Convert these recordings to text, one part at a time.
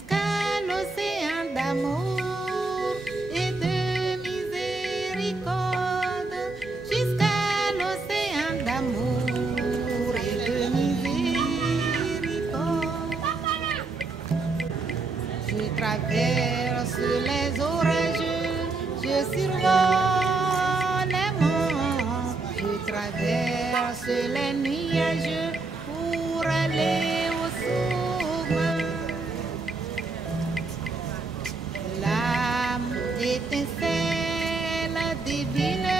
jusqu'à l'océan d'amour et de miséricorde, jusqu'à l'océan d'amour et de miséricorde. Je traverse les orages, je survole les monts, je traverse les nuages pour aller au sommet. L'âme étincelle divine,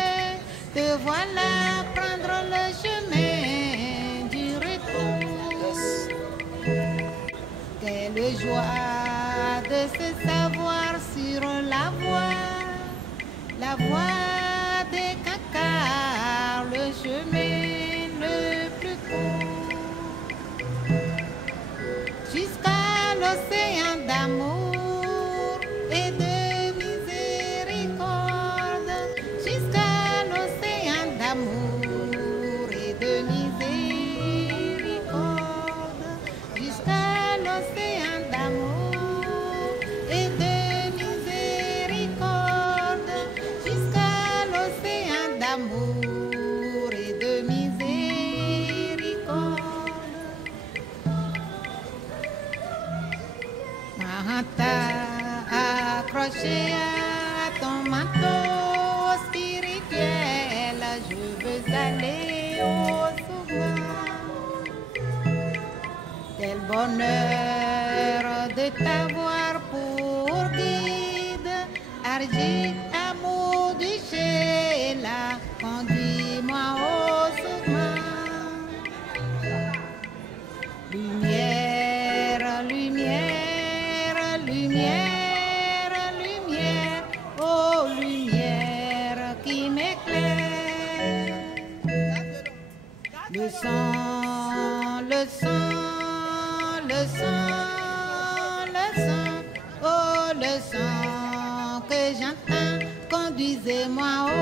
te voilà prendre le chemin du retour. Quelle joie de se savoir sur la voie des cacars, le chemin le plus court, jusqu'à l'océan d'amour et de miséricorde, jusqu'à l'océan d'amour et de miséricorde, jusqu'à l'océan d'amour et de miséricorde, jusqu'à l'océan d'amour et de miséricorde. Mahata accroché à ton manteau spirituel, je veux aller au sommet. Quel bonheur de t'avoir pour guide, Argile, amour du Sheila, conduis-moi au sommet. Lumière, lumière, lumière, lumière, oh lumière qui m'éclaire. Le sang, le sang, le sang, le sang, oh le sang que j'entends, conduisez-moi au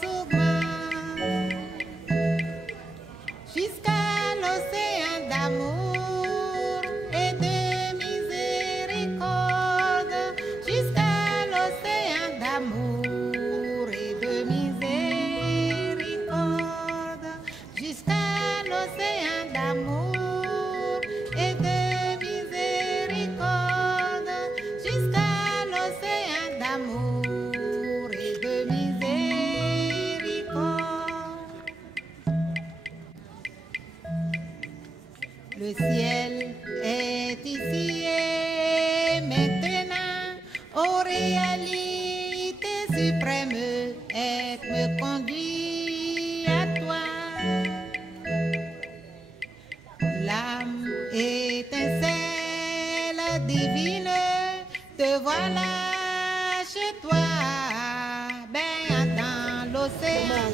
sommet, jusqu'à l'océan d'amour et de miséricorde, jusqu'à l'océan d'amour et de miséricorde, jusqu'à l'océan d'amour et de miséricorde, jusqu'à l'océan d'amour et de miséricorde. Le ciel est ici et maintenant, aux réalités suprêmes, et me conduit à toi. L'âme étincelle divine, te voilà chez toi, baignant dans l'océan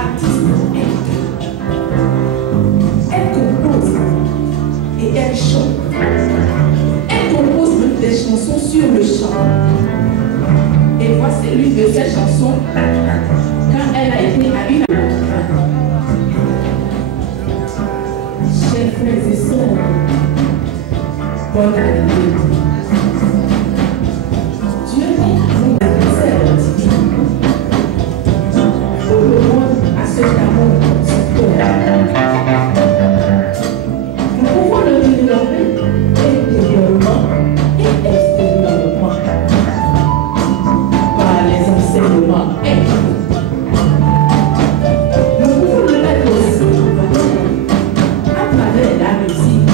artiste. Elle compose et elle chante. Elle compose même des chansons sur le chant. Et voici l'une de ces chansons quand elle a été à une. Chers frères et sœurs, bonne année. Dieu est mon adversaire divin. Tout le monde a ce amour dans son cœur. Nous pouvons le développer intérieurement et extérieurement par les enseignements intimes. Nous pouvons le mettre aussi en valeur à travers la musique.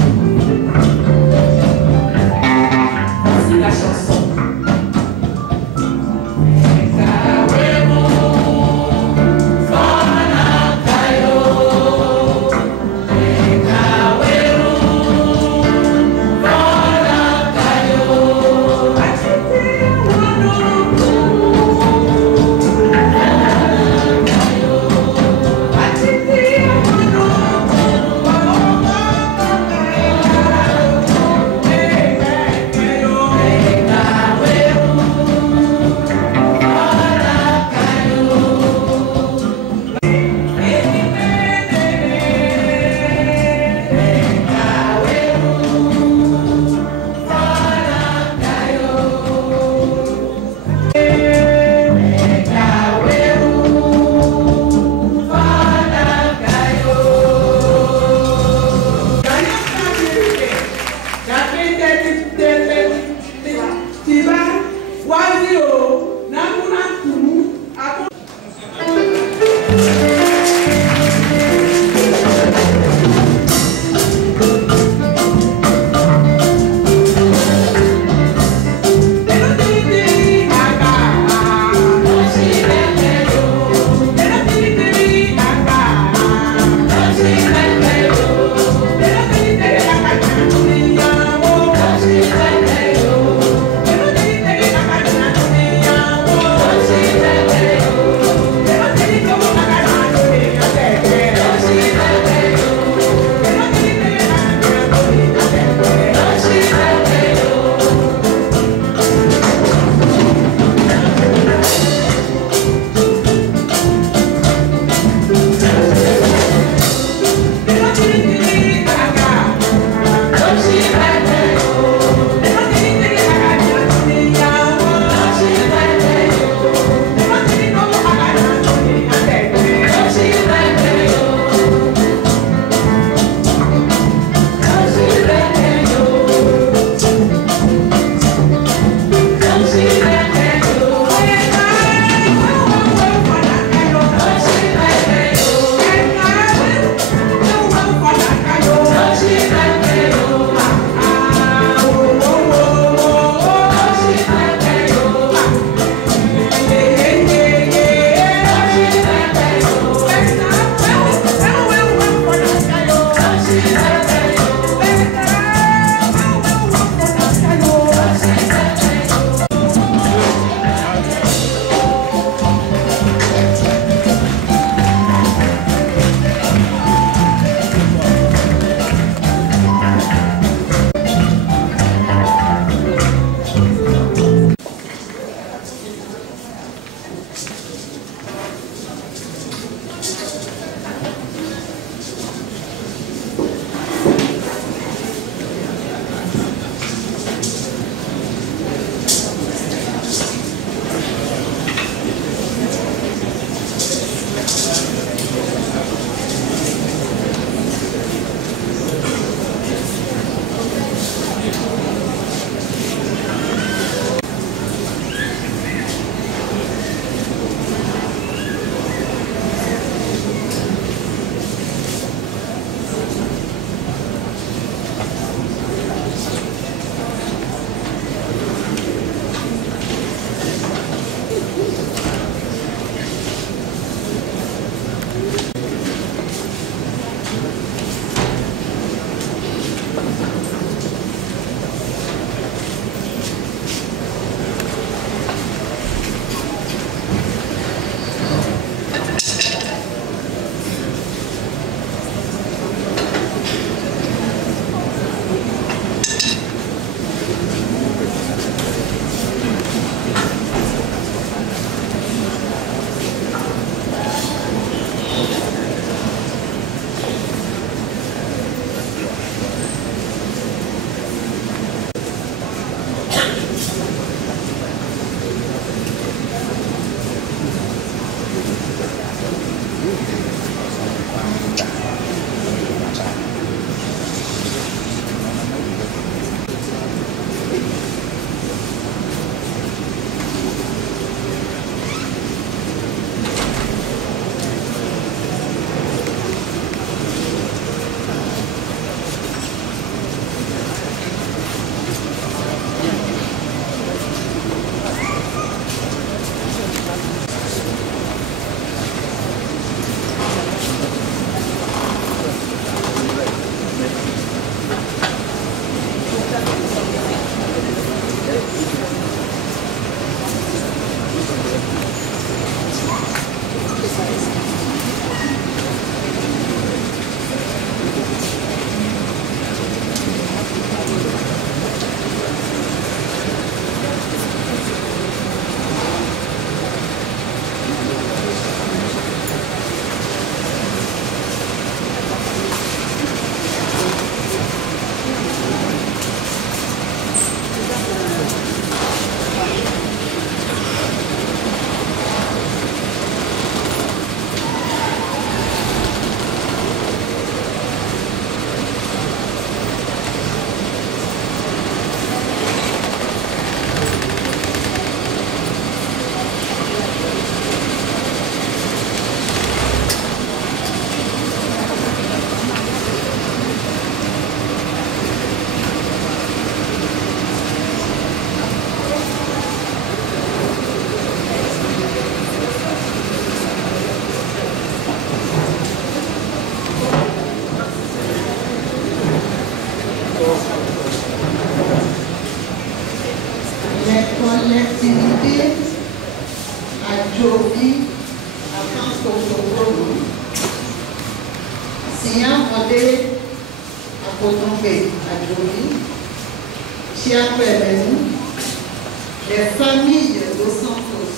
les familles de Santos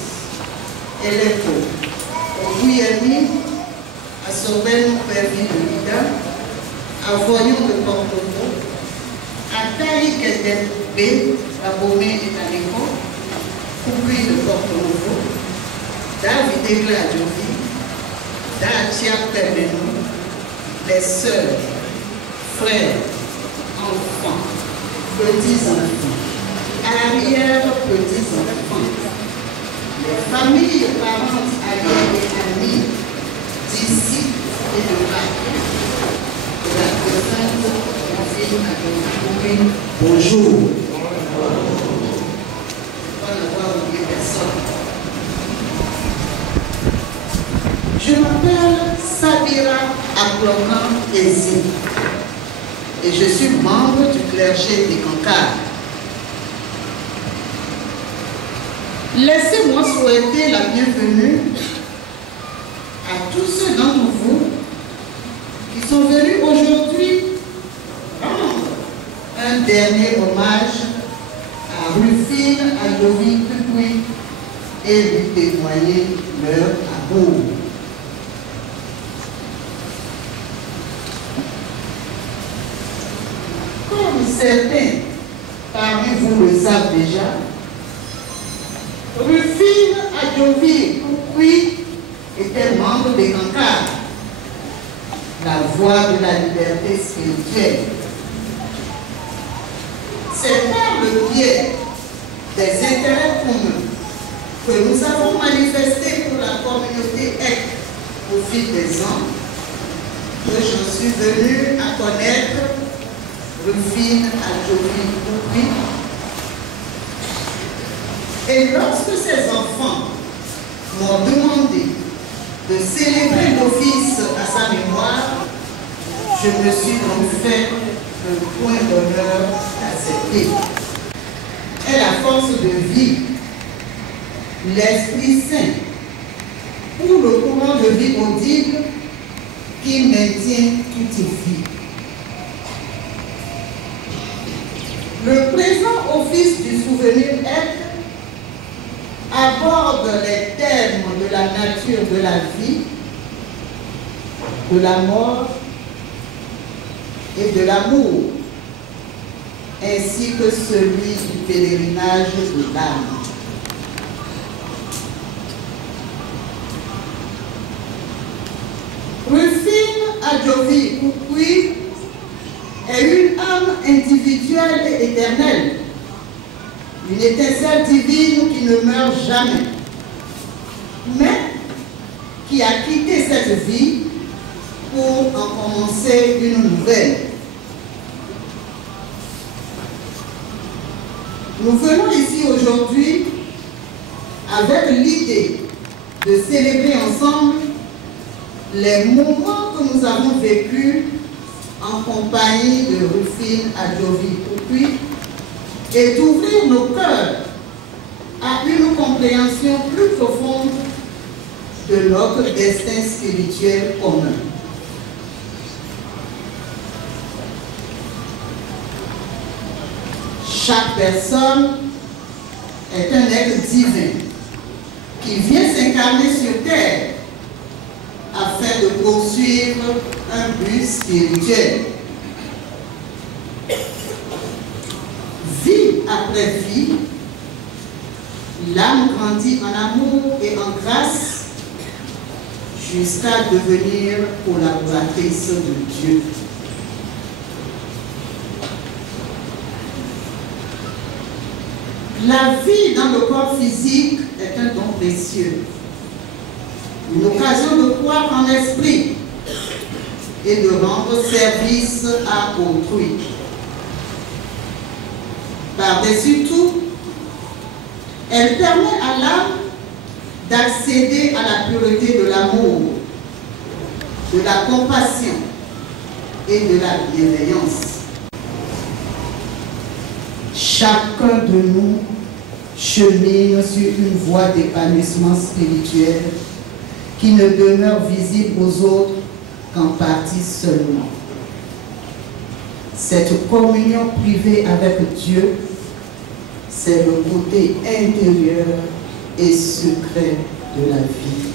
et les pauvres, au Guyani, à Sorben, Pervis de Lida, à Voyon de Porto, à Taïk et B, à Bomé et à l'école, Koupri de Porto Novo, David et Gladiovi, Datia Permenou, les sœurs, frères, enfants, petits-enfants, arrière-petits-enfants, les familles, parents, alliés et amis, d'ici et de là. De la présence, mon fils a donné bonjour. Pas n'avoir oublié personne. Je m'appelle Sabira Aklokan Ezi et je suis membre du clergé des Cancars. Laissez-moi souhaiter la bienvenue à tous ceux d'entre vous qui sont venus aujourd'hui rendre un dernier hommage à Rufine, à Jovi Pupui et lui témoigner leur amour. Comme certains parmi vous le savent déjà, Rufine Adjovi Pupui était membre des Cancars, la voie de la liberté spirituelle. C'est par le biais des intérêts communs que nous avons manifesté pour la communauté EC au fil des ans que je suis venue à connaître Rufine Adjovi Pupui. Et lorsque ces enfants m'ont demandé de célébrer l'office à sa mémoire, je me suis donc fait un point d'honneur d'accepter. Et la force de vie, l'Esprit Saint, ou le courant de vie audible qui maintient toute vie. Le présent office du souvenir être aborde les thèmes de la nature de la vie, de la mort et de l'amour, ainsi que celui du pèlerinage de l'âme. Adjovi Koukoui est une âme individuelle et éternelle, une étincelle divine qui ne meurt jamais, mais qui a quitté cette vie pour en commencer une nouvelle. Nous venons ici aujourd'hui avec l'idée de célébrer ensemble les moments que nous avons vécus en compagnie de Rufine Adjovi Koukoui et d'ouvrir nos cœurs à une compréhension plus profonde de notre destin spirituel commun. Chaque personne est un être divin qui vient s'incarner sur terre afin de poursuivre un but spirituel. Vie après vie, l'âme grandit en amour et en grâce jusqu'à devenir collaboratrice de Dieu. La vie dans le corps physique est un don précieux, une occasion de croire en l'esprit et de rendre service à autrui. Par-dessus tout, elle permet à l'âme d'accéder à la pureté de l'amour, de la compassion et de la bienveillance. Chacun de nous chemine sur une voie d'épanouissement spirituel qui ne demeure visible aux autres qu'en partie seulement. Cette communion privée avec Dieu, c'est le côté intérieur et secret de la vie.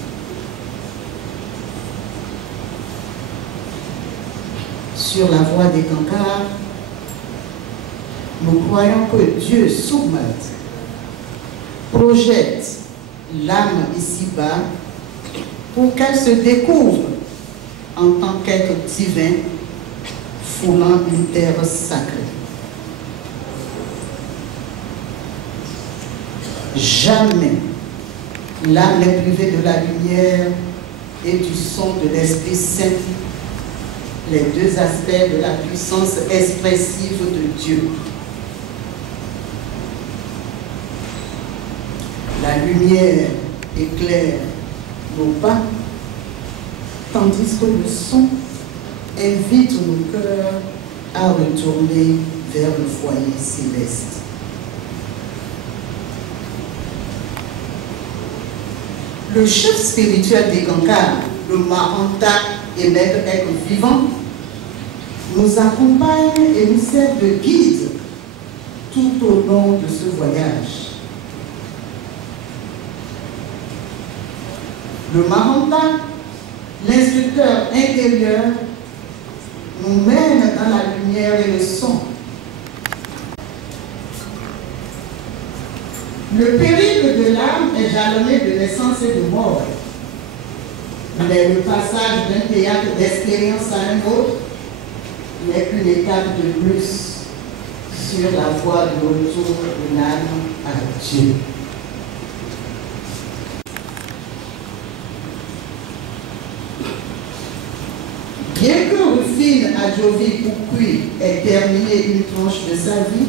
Sur la voie des Cancars, nous croyons que Dieu soumette, projette l'âme ici-bas pour qu'elle se découvre en tant qu'être divin, foulant une terre sacrée. Jamais l'âme n'est privée de la lumière et du son de l'Esprit Saint, les deux aspects de la puissance expressive de Dieu. La lumière éclaire nos pas, tandis que le son invite nos cœurs à retourner vers le foyer céleste. Le chef spirituel des Cancars, le Maranta et maître être vivant, nous accompagne et nous sert de guide tout au long de ce voyage. Le Maranta, l'instructeur intérieur, nous mène dans la lumière et le son. Le périple de l'âme est jalonné de naissance et de mort. Mais le passage d'un théâtre d'expérience à un autre n'est qu'une étape de plus sur la voie de retour de l'âme à Dieu. Bien que Rufine Adjovi Koukoui ait terminé une tranche de sa vie,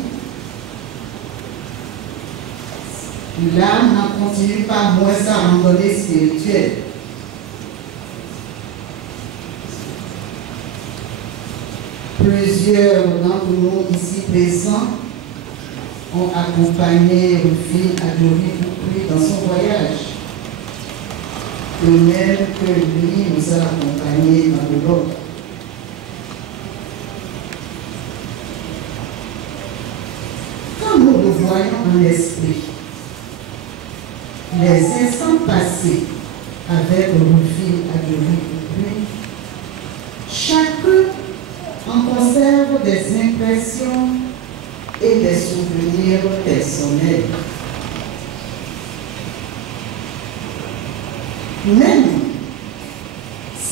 l'âme n'en continue pas moins sa randonnée spirituelle. Plusieurs d'entre nous ici présents ont accompagné Rufine Adjovi Koukoui dans son voyage, de même que lui nous a accompagnés dans le nôtre. Quand nous le voyons en esprit, les instants passés avec Rufine Adjovi Koukoui, chacun en conserve des impressions et des souvenirs personnels. Même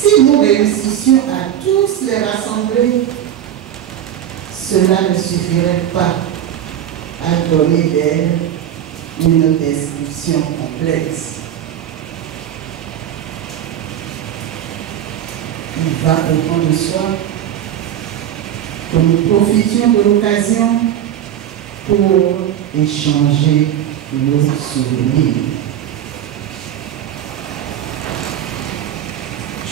Si nous réussissions à tous les rassembler, cela ne suffirait pas à donner d'elle une description complexe. Il va autant de soi que nous profitions de l'occasion pour échanger nos souvenirs.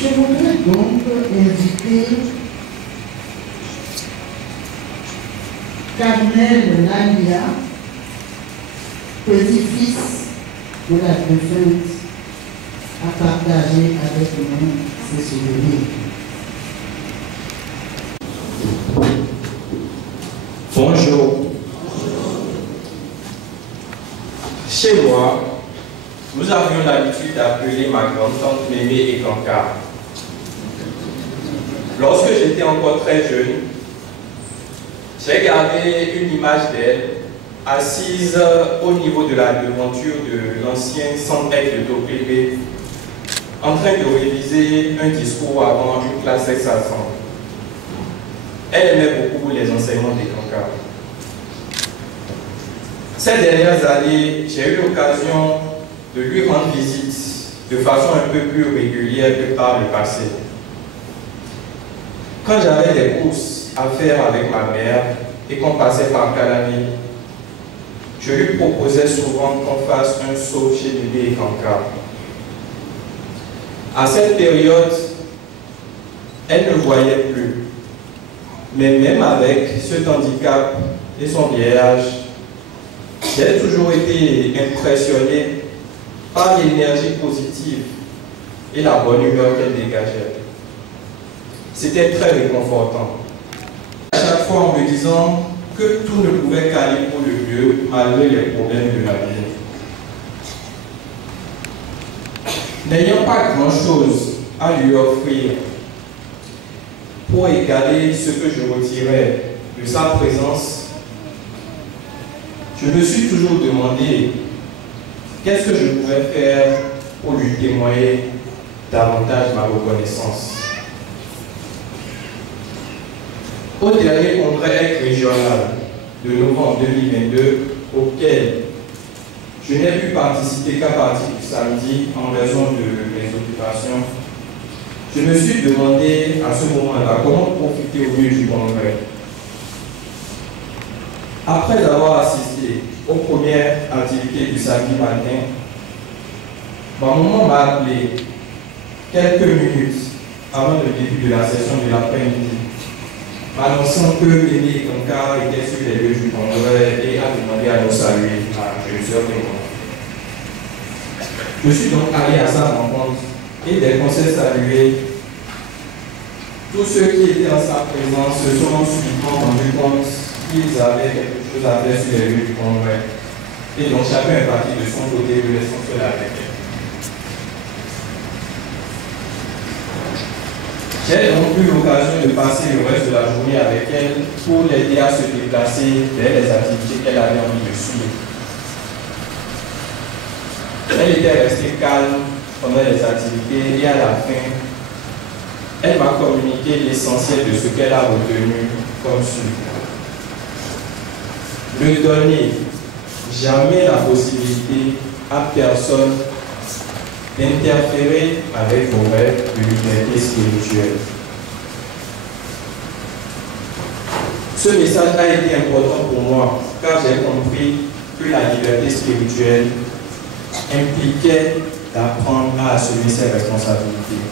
Je voudrais donc inviter Carmel Nalia, petit-fils de la défunte, à partager avec nous ses souvenirs. Bonjour. Chez moi, nous avions l'habitude d'appeler ma grande-tante Mémé et Kanka. Lorsque j'étais encore très jeune, j'ai gardé une image d'elle assise au niveau de la devanture de l'ancien centre de Topébé, en train de réviser un discours avant une classe ex-ensemble. Elle aimait beaucoup les enseignements des Kanka. Ces dernières années, j'ai eu l'occasion de lui rendre visite de façon un peu plus régulière que par le passé. Quand j'avais des courses à faire avec ma mère et qu'on passait par Kalani, je lui proposais souvent qu'on fasse un saut chez Mémé et Kanka. À cette période, elle ne voyait plus. Mais même avec ce handicap et son vieillage, j'ai toujours été impressionné par l'énergie positive et la bonne humeur qu'elle dégageait. C'était très réconfortant. À chaque fois en me disant que tout ne pouvait qu'aller pour le mieux malgré les problèmes de la vie. N'ayant pas grand-chose à lui offrir pour égaler ce que je retirais de sa présence, je me suis toujours demandé qu'est-ce que je pouvais faire pour lui témoigner davantage ma reconnaissance. Au dernier congrès régional de novembre 2022, auquel je n'ai pu participer qu'à partir du samedi en raison de mes occupations, je me suis demandé à ce moment-là comment profiter au mieux du congrès. Après avoir assisté aux premières activités du samedi matin, ma maman m'a appelé quelques minutes avant le début de la session de l'après-midi, annonçant que Mémé et Kanka étaient sur les lieux du congrès et a demandé à nous saluer. Je me suis vraiment. Je suis donc allé à sa rencontre et dès qu'on s'est salué, tous ceux qui étaient en sa présence se sont subitement rendus compte qu'ils avaient quelque chose à faire sur les lieux du congrès. Et donc chacun est parti de son côté, me laissant seul avec elle. J'ai donc eu l'occasion de passer le reste de la journée avec elle pour l'aider à se déplacer vers les activités qu'elle avait envie de suivre. Elle était restée calme pendant les activités et à la fin, elle m'a communiqué l'essentiel de ce qu'elle a retenu comme suit. Ne donnez jamais la possibilité à personne d'interférer avec vos rêves de liberté spirituelle. Ce message a été important pour moi car j'ai compris que la liberté spirituelle impliquait d'apprendre à assumer ses responsabilités.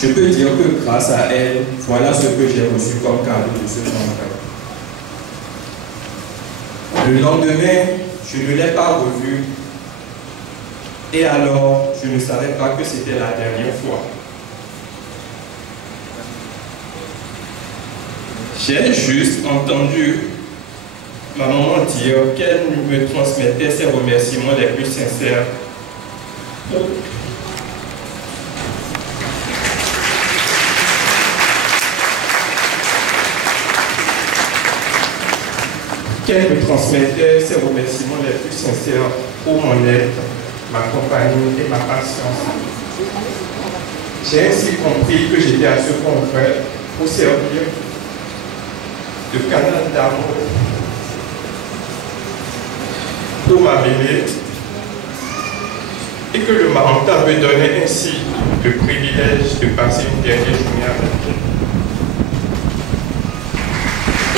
Je peux dire que grâce à elle, voilà ce que j'ai reçu comme cadeau de ce congrès. Le lendemain, je ne l'ai pas revu et alors je ne savais pas que c'était la dernière fois. J'ai juste entendu ma maman dire qu'elle me transmettait ses remerciements les plus sincères. Qu'elle me transmettait ses remerciements les plus sincères pour mon aide, ma compagnie et ma patience. J'ai ainsi compris que j'étais à ce congrès pour servir de canal d'amour pour ma mémé et que le Marantin me donnait ainsi le privilège de passer une dernière journée avec elle.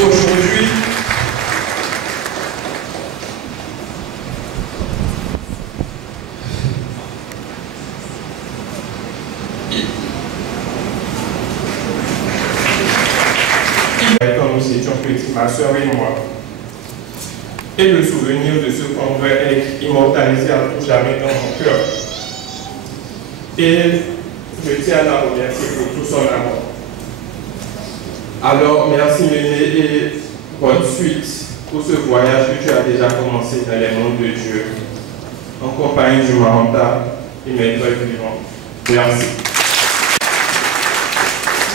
Aujourd'hui, quand nous étions petits, ma soeur et moi. Et le souvenir de ce congrès est immortalisé à tout jamais dans mon cœur. Et je tiens à la remercier pour tout son amour. Alors, merci Mémé et bonne suite pour ce voyage que tu as déjà commencé dans les mondes de Dieu, en compagnie du Marantin et Maître vivant. Merci.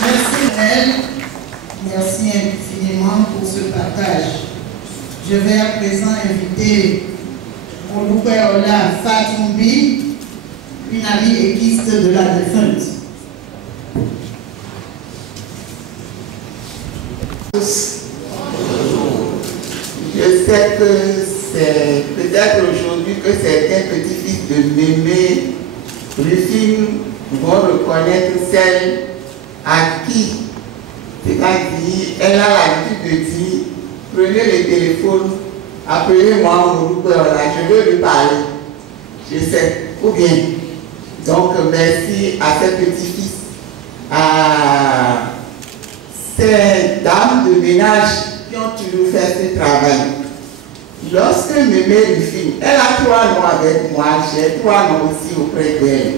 Merci elle. Merci infiniment pour ce partage. Je vais à présent inviter Olupeola Fatumbi, une amie équiste de la défunte. Je sais que c'est peut-être aujourd'hui que certains petits-fils de Mémé Rufine vont reconnaître celle à qui, c'est-à-dire, elle a l'habitude de dire, prenez le téléphone, appelez-moi Olupeola, je veux lui parler. Je sais, ou bien. Donc, merci à ces petits-fils, à ces dames de ménage qui ont toujours fait ce travail. Lorsque Mémé Rufine, elle a 3 noms avec moi, j'ai 3 noms aussi auprès d'elle.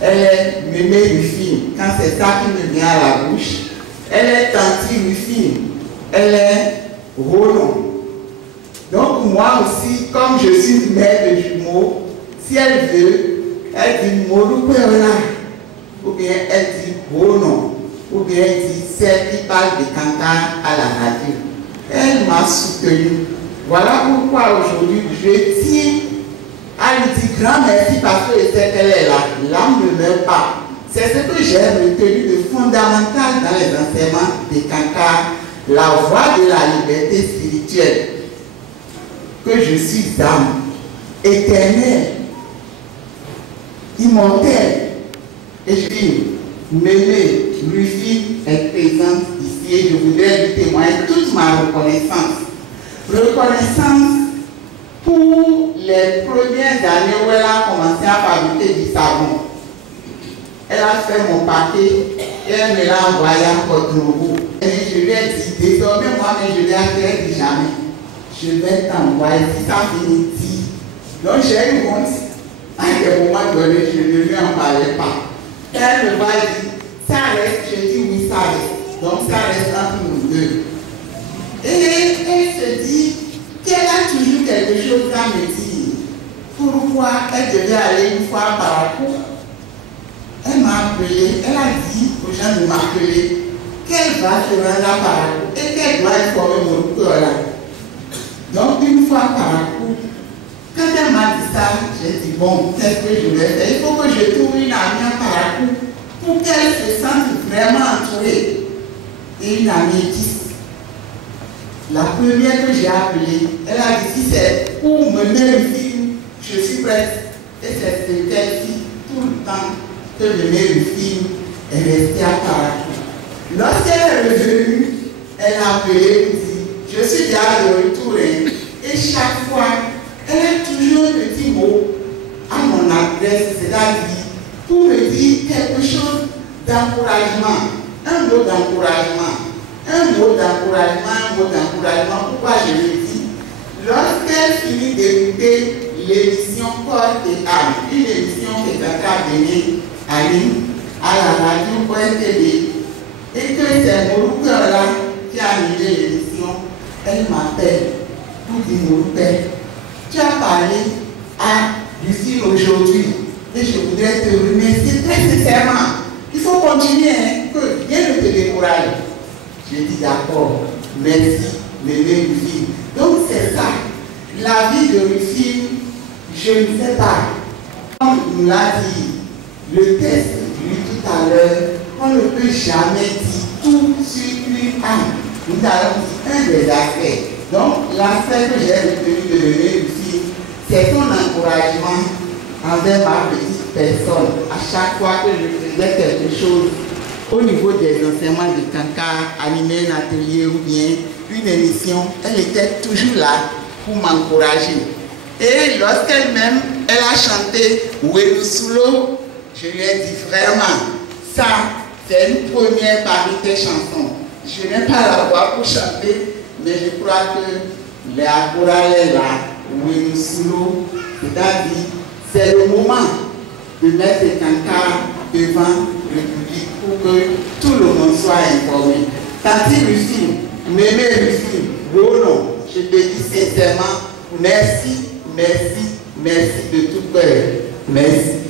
Elle est Mémé Rufine, quand c'est ça qui me vient à la bouche. Elle est Tanti Rufine, elle est Roland. Donc moi aussi, comme je suis mère de jumeaux, si elle veut, elle dit Olupeola, ou bien elle dit Roland, ou bien elle dit celle qui parle de cancan à la radio. Elle m'a soutenue. Voilà pourquoi aujourd'hui je tiens à lui dire grand merci parce que je sais qu'elle est là. L'âme ne meurt pas. C'est ce que j'ai retenu de fondamental dans les enseignements de cancan, la voie de la liberté spirituelle. Que je suis âme éternelle, immortelle. Et je dis, Mémé Rufine est présente ici et je voudrais lui témoigner toute ma reconnaissance. Reconnaissance pour les premières années où elle a commencé à fabriquer du savon. Elle a fait mon paquet et elle me l'a envoyé à Porto-Novo. Et je lui ai dit, désormais moi-même je l'ai attiré jamais. Je vais t'envoyer, si ça finit, dit. Donc j'ai eu honte. À un moment donné, je ne lui en parlais pas. Elle me va dire, ça reste, je dis oui, ça reste. Donc ça reste entre nous deux. Et elle se dit qu'elle a toujours quelque chose à me dire. Pourquoi elle devait aller une fois par coup. Elle m'a appelé, elle a dit aux gens de m'appeler qu'elle va se rendre à Parakou et qu'elle doit informer mon Olupeola. Donc une fois par coup, quand elle m'a dit ça, j'ai dit bon, qu'est-ce que je vais faire? Il faut que je trouve une amie à Parakou pour qu'elle se sente vraiment entourée. Et une amie dit, la première que j'ai appelée, elle a dit si c'est pour me mener une fille, je suis prête. Et c'est celle-ci tout le temps que Mémé Rufine est restée à Parakou. Lorsqu'elle est revenue, elle a appelé et dit, je suis déjà de retour. Et chaque fois, elle a toujours un petit mot à mon adresse, c'est-à-dire pour me dire quelque chose d'encouragement, un mot d'encouragement, un mot d'encouragement, un mot d'encouragement. Pourquoi je le dis? Lorsqu'elle finit d'écouter l'émission Corps et âme, une émission qui est à venir à la radio .tv, et que c'est Olupeola qui a animé l'émission, elle m'appelle pour dire Olupeola, tu as parlé à Lucille aujourd'hui et je voudrais te remercier très sincèrement. Il faut continuer, hein, que rien ne te décourage. J'ai dit d'accord, merci, Mémé Rufine. Donc c'est ça, la vie de Rufine, je ne sais pas. Comme nous l'a dit, le test, lui tout à malheur, on ne peut jamais dire tout sur lui. Nous allons dire un des aspects. Donc, l'aspect que j'ai retenu de donner ici, c'est son encouragement envers ma petite personne. À chaque fois que je faisais quelque chose au niveau des enseignements de Kanka, animer un atelier ou bien une émission, elle était toujours là pour m'encourager. Et lorsqu'elle-même, elle a chanté Ouéloussoulo, je lui ai dit vraiment, ça, c'est une première parmi tes chansons. Je n'ai pas la voix pour chanter, mais je crois que la chorale est là, Ouéloussoulo, c'est-à-dire, c'est le moment de mettre Kanka devant le public pour que tout le monde soit informé. Tanti Lucie, Mémé Lucie, Rono, je te dis sincèrement, merci, merci, merci de tout cœur. Merci.